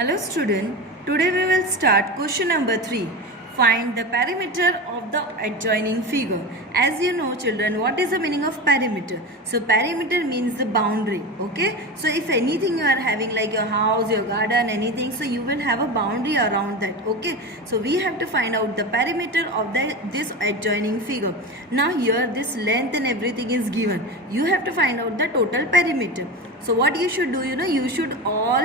Hello student, today we will start question number 3. Find the perimeter of the adjoining figure. As you know children, what is the meaning of perimeter? So perimeter means the boundary, okay? So if anything you are having like your house, your garden, anything, so you will have a boundary around that, okay? So we have to find out the perimeter of this adjoining figure. Now here this length and everything is given. You have to find out the total perimeter. So what you should do, you should all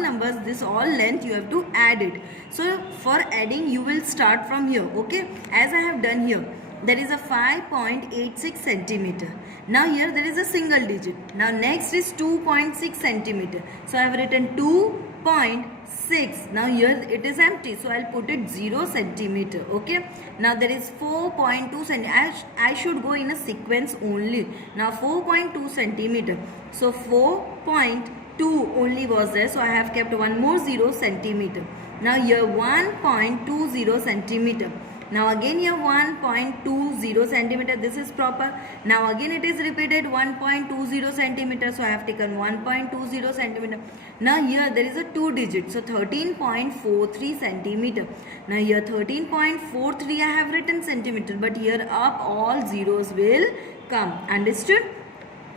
numbers, this all length, you have to add it. So for adding, you will start from here, okay? As I have done here, there is a 5.86 centimeter. Now here there is a single digit. Now next is 2.6 centimeter. So I have written 2.6. Now here it is empty, so I'll put it 0 centimeter, okay? Now there is 4.2 centimeter. I should go in a sequence only. Now 4.2 centimeter. So 4.2 only was there, so I have kept one more 0 centimeter. Now here 1.20 centimeter. Now again here 1.20 centimeter. This is proper. Now again it is repeated 1.20 centimeter. So I have taken 1.20 centimeter. Now here there is a 2 digit. So 13.43 centimeter. Now here 13.43 I have written centimeter. But here up all zeros will come. Understood?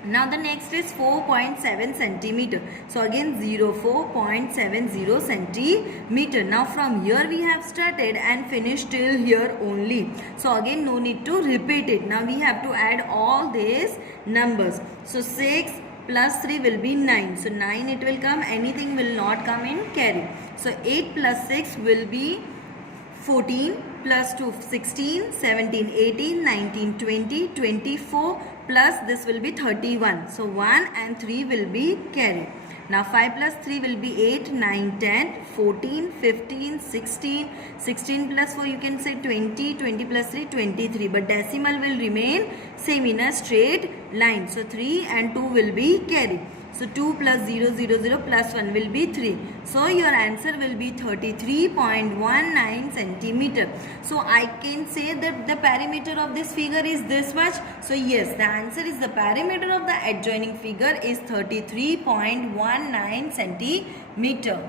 Now the next is 4.7 centimeter. So again 4.70 centimeter. Now from here we have started and finished till here only. So again no need to repeat it. Now we have to add all these numbers. So 6 plus 3 will be 9. So 9 it will come. Anything will not come in carry. So 8 plus 6 will be 14 plus 2 16, 17, 18, 19, 20, 24 plus this will be 31. So 1 and 3 will be carried. Now 5 plus 3 will be 8, 9, 10, 14, 15, 16, 16 plus 4 you can say 20, 20 plus 3, 23. But decimal will remain same in a straight line. So 3 and 2 will be carried. So 2 plus 0, 0, 0 plus 1 will be 3. So your answer will be 33.19 centimeter. So I can say that the perimeter of this figure is this much. So yes, the answer is the perimeter of the adjoining figure is 33.19 centimeter.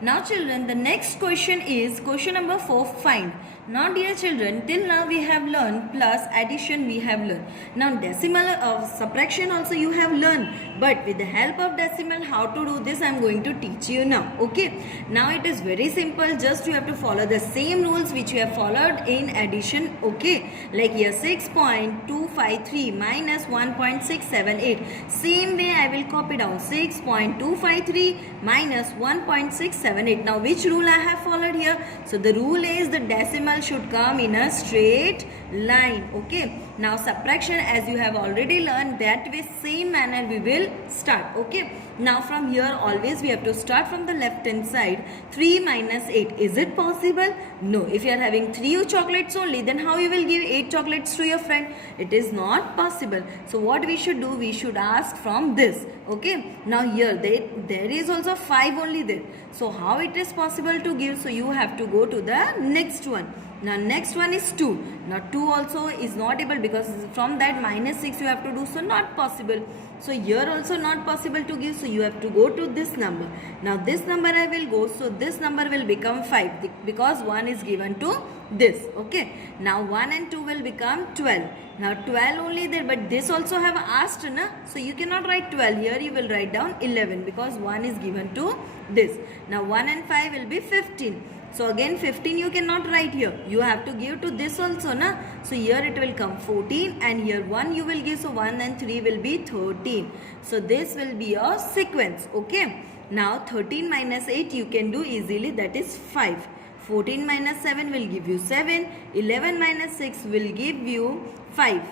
Now children, the next question is question number 4, find. Now dear children, till now we have learned plus, addition we have learned. Now decimal of subtraction also you have learned. But with the help of decimal, how to do this I am going to teach you now. Okay. Now it is very simple. Just you have to follow the same rules which you have followed in addition. Okay. Like here 6.253 minus 1.678. Same way I will copy down 6.253 minus 1.678. Now which rule I have followed here? So the rule is the decimal should come in a straight line. Okay. Now subtraction, as you have already learned, that way same manner we will start. Okay. Now from here always we have to start from the left hand side. 3 minus 8. Is it possible? No. If you are having 3 chocolates only, then how you will give 8 chocolates to your friend? It is not possible. So what we should do? We should ask from this. Okay. Now here there is also 5 only there. So how it is possible to give? So you have to go to the next one. Now next one is 2. Now 2 also is not able because from that minus 6 you have to do. So not possible. So here also not possible to give. So you have to go to this number. Now this number I will go. So this number will become 5 because 1 is given to this. Okay. Now 1 and 2 will become 12. Now 12 only there, but this also have asked, na? So you cannot write 12. Here you will write down 11 because 1 is given to this. Now 1 and 5 will be 15. So again 15 you cannot write here. You have to give to this also, na? So here it will come 14 and here 1 you will give. So 1 and 3 will be 13. So this will be a sequence. Okay. Now 13 minus 8 you can do easily, that is 5. 14 minus 7 will give you 7. 11 minus 6 will give you 5.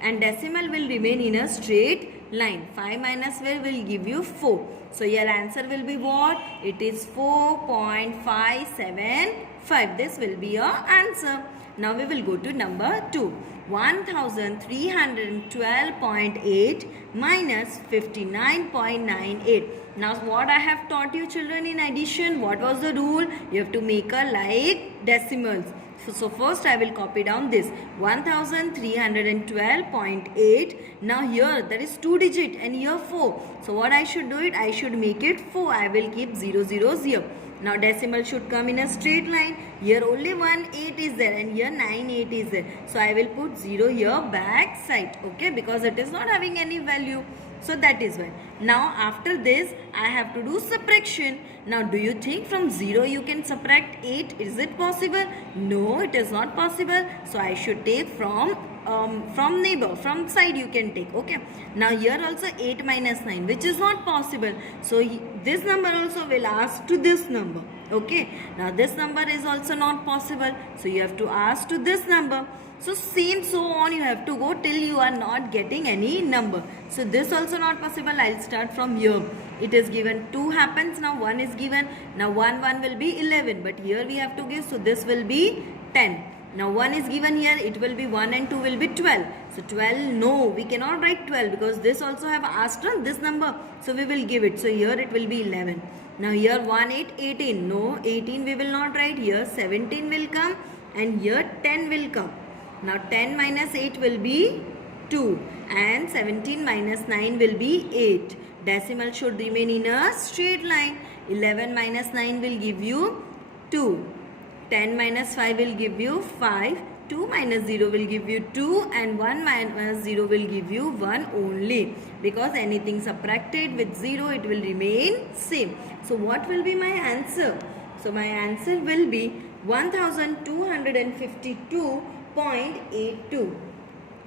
And decimal will remain in a straight line. 5 minus 12 will give you 4. So your answer will be what? It is 4.575. This will be your answer. Now we will go to number 2. 1312.8 minus 59.98. Now what I have taught you children in addition, what was the rule? You have to make a like decimals. So first I will copy down this 1312.8. Now here there is 2 digit and here 4. So what I should do it? I should make it 4. I will keep 0 zeros here. Now decimal should come in a straight line. Here only 1 8 is there and here 9 8 is there. So I will put 0 here back side. Okay, because it is not having any value. So that is why. Now after this I have to do subtraction. Now do you think from 0 you can subtract 8? Is it possible? No, it is not possible. So I should take from neighbor, from side you can take. Okay. Now here also 8 minus 9, which is not possible. So this number also will ask to this number. Okay. Now this number is also not possible. So you have to ask to this number. So same so on you have to go till you are not getting any number. So this also not possible. I'll start from here. It is given 2 happens. Now 1 is given. Now 1 will be 11. But here we have to give. So this will be 10. Now 1 is given here. It will be 1 and 2 will be 12. So 12, no, we cannot write 12 because this also have asked us this number. So we will give it. So here it will be 11. Now here 1, 8, 18. No, 18 we will not write. Here 17 will come and here 10 will come. Now 10 minus 8 will be 2 and 17 minus 9 will be 8. Decimal should remain in a straight line. 11 minus 9 will give you 2. 10 minus 5 will give you 5. 2 minus 0 will give you 2 and 1 minus 0 will give you 1 only. Because anything subtracted with 0 it will remain same. So what will be my answer? So my answer will be 1252.82.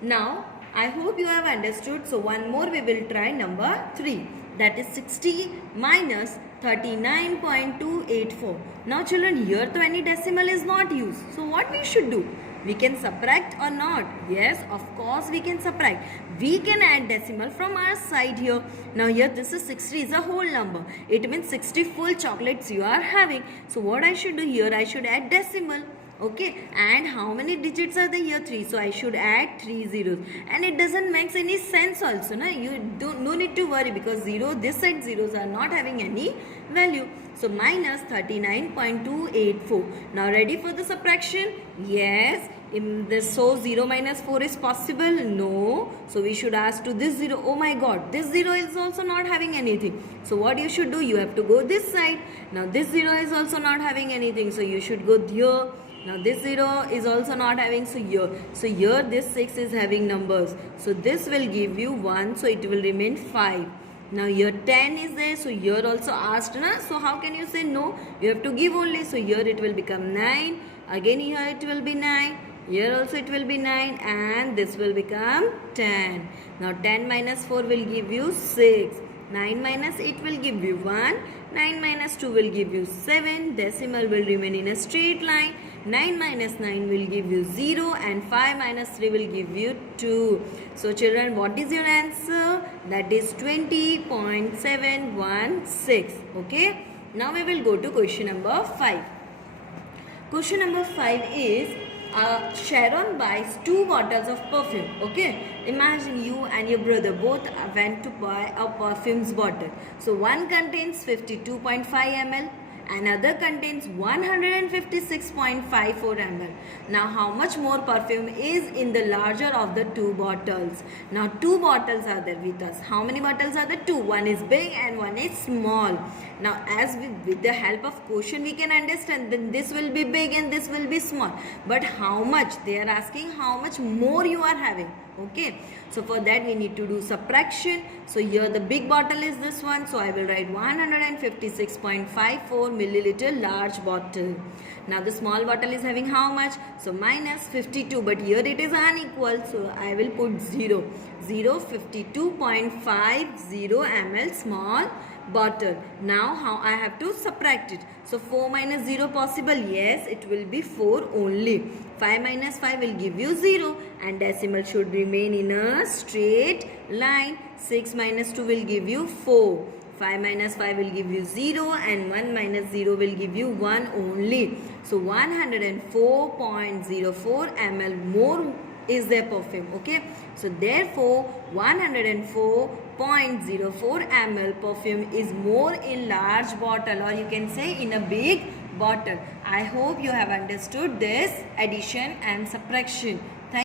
Now I hope you have understood. So one more we will try number 3. That is 60 minus 39.284. Now children, here to any decimal is not used. So what we should do? We can subtract or not? Yes, of course we can subtract. We can add decimal from our side here. Now here this is 60 is a whole number. It means 60 full chocolates you are having. So what I should do here? I should add decimal. Okay, and how many digits are there here? 3. So I should add 3 zeros. And it doesn't make any sense also. Na? You no need to worry because this side zeros are not having any value. So minus 39.284. Now ready for the subtraction? Yes. In this, so 0 minus 4 is possible? No. So we should ask to this 0. Oh my god, this 0 is also not having anything. So what you should do? You have to go this side. Now this 0 is also not having anything. So you should go here. Now this 0 is also not having, so here this 6 is having numbers. So this will give you 1, so it will remain 5. Now here 10 is there, so here also asked, na? So how can you say no? You have to give only, so here it will become 9. Again here it will be 9. Here also it will be 9 and this will become 10. Now 10 minus 4 will give you 6. 9 minus 8 will give you 1. 9 minus 2 will give you 7. Decimal will remain in a straight line. 9 minus 9 will give you 0 and 5 minus 3 will give you 2. So children, what is your answer? That is 20.716. Okay. Now we will go to question number 5. Question number 5 is Sharon buys 2 bottles of perfume. Okay. Imagine you and your brother both went to buy a perfume's bottle. So one contains 52.5 ml. Another contains 156.54 ml. Now how much more perfume is in the larger of the 2 bottles? Now 2 bottles are there with us. How many bottles are there? 2. One is big and one is small. Now as with the help of quotient we can understand then this will be big and this will be small. But how much? They are asking how much more you are having. Okay, so for that we need to do subtraction. So here the big bottle is this one, so I will write 156.54 milliliter large bottle. Now the small bottle is having how much? So minus 52, but here it is unequal, so I will put 0. 52.50 ml small bottle. Now how I have to subtract it? So 4 minus 0 possible? Yes, it will be 4 only. 5 minus 5 will give you 0 and decimal should remain in a straight line. 6 minus 2 will give you 4. 5 minus 5 will give you 0 and 1 minus 0 will give you 1 only. So 104.04 ml more is their perfume. Okay, so therefore 104.04 ml perfume is more in large bottle, or you can say in a big bottle. I hope you have understood this addition and subtraction.